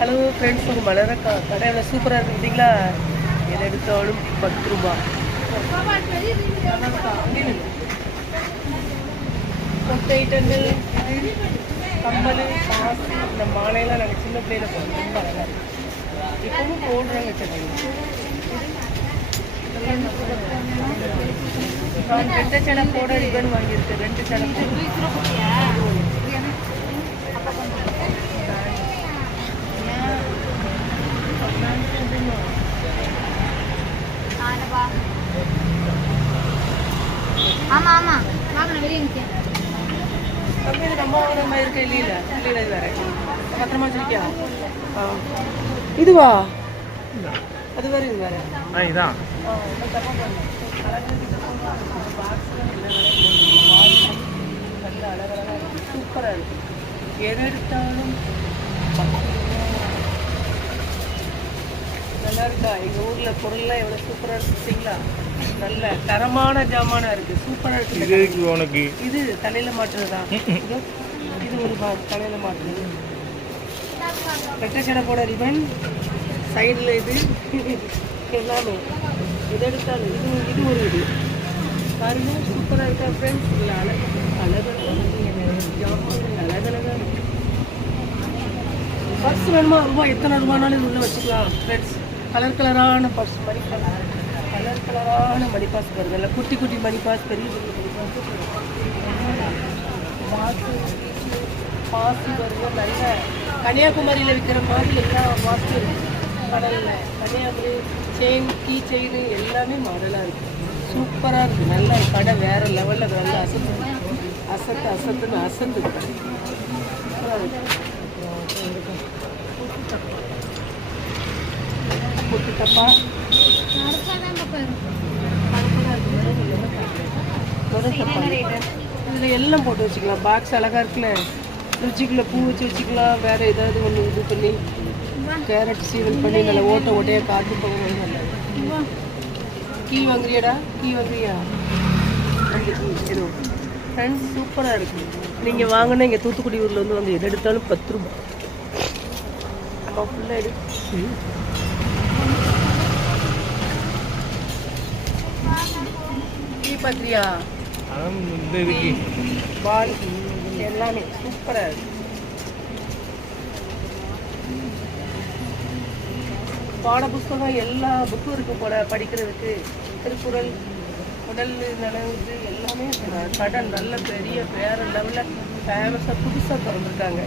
Hello friends, உங்கள் மலர கடை எவ்வளோ சூப்பராக இருக்குது பார்த்தீங்களா? எதை எடுத்தாலும் 10 ரூபா. மொத்த ஐட்டங்கள் இது கம்மல், காசு, இந்த மாலையெல்லாம் நாங்கள் சின்ன பிள்ளையில போடுறோம். ரொம்ப அழகாக இருக்குது. இப்பவும் போடுறாங்க வச்சுருக்கீங்க. நான் 2 சேலை போட ரிபன் வாங்கியிருக்கேன். 2 சேலை போட ஆமா ஆமா வாங்க வெளியே நிற்கிறேன். கம்மியில் நம்ம வாங்குற மாதிரி இருக்க இல்லையில இல்லையில இது வேற பத்திரமா வச்சிருக்கியா? இதுவா? அது வேறு இது வேற இதான் நல்ல அழகழகாக இருக்குது. சூப்பராக இருக்குது. எது எடுத்தாலும் நல்லா இருக்கா? எங்கள் ஊரில் பொருள்லாம் எவ்வளோ சூப்பராக இருக்குங்களா? நல்ல தரமான ஜாமானாக இருக்குது. சூப்பராக இருக்குது. உனக்கு இது தலையில் மாட்டுறது தான். இது ஒரு தலையில் மாட்டுறது. ரெட்டை சடை போட ரிபன், சைடில் இது எல்லாமே எது எடுத்தாலும் இது ஒரு இது பாருங்க. சூப்பராக இருக்கா ஃப்ரெண்ட்ஸ்? இல்லை அழகழகாக இருக்குது. பர்ஸ் வேணுமா? ரூபாய் எத்தனை ரூபானாலும் இது உள்ளே வச்சுக்கலாம் ஃப்ரெண்ட்ஸ். கலர் கலரான பர்ஸ், மணி கலர் கலரான மணி பாஸ் பாருங்க. இல்லை குட்டி குட்டி மணி பாஸ், பெரிய பெரிய மணி பாஸு பாசி பாருங்க. நல்ல கன்னியாகுமரியில் விற்கிற மாதிரி எல்லா பாஸும் இருக்குது கடலில். கன்னியாகுமரி செயின், கீ செயின் எல்லாமே மாடலாக இருக்குது. சூப்பராக இருக்குது. நல்ல கடை வேறு லெவலில் நல்ல அசத்துன்னு அசத்து சூப்பராக இருக்குது. பொட்டு டப்பா இதில் எல்லாம் போட்டு வச்சுக்கலாம். பாக்ஸ் அழகாக இருக்குல்ல. ஃப்ரிட்ஜுக்குள்ளே பூ வச்சு வச்சுக்கலாம். வேறு ஏதாவது ஒன்று இது பண்ணி கேரட் சீவல் பண்ணி நல்லா ஓட்டையாக காற்று போகணும். நல்லா கீ வாங்குறியாடா? கீ வாங்குறியா? ஏதோ ஃப்ரெண்ட்ஸ் சூப்பராக இருக்குது. நீங்கள் வாங்கினா இங்கே தூத்துக்குடி ஊரில் வந்து எது எடுத்தாலும் 10 ரூபா. நம்ம ஃபுல்லாக எடுத்து பத்திரியா பால் எல்லாமே சூப்பராக இருக்கு. பாட புஸ்தகம் எல்லா புக்கும் இருக்கு போல படிக்கிறதுக்கு. திருக்குறள், உடல் நலவுக்கு எல்லாமே கடை நல்ல பெரிய வேற லெவலில் ஃபேமஸாக புதுசாக திறந்துருக்காங்க.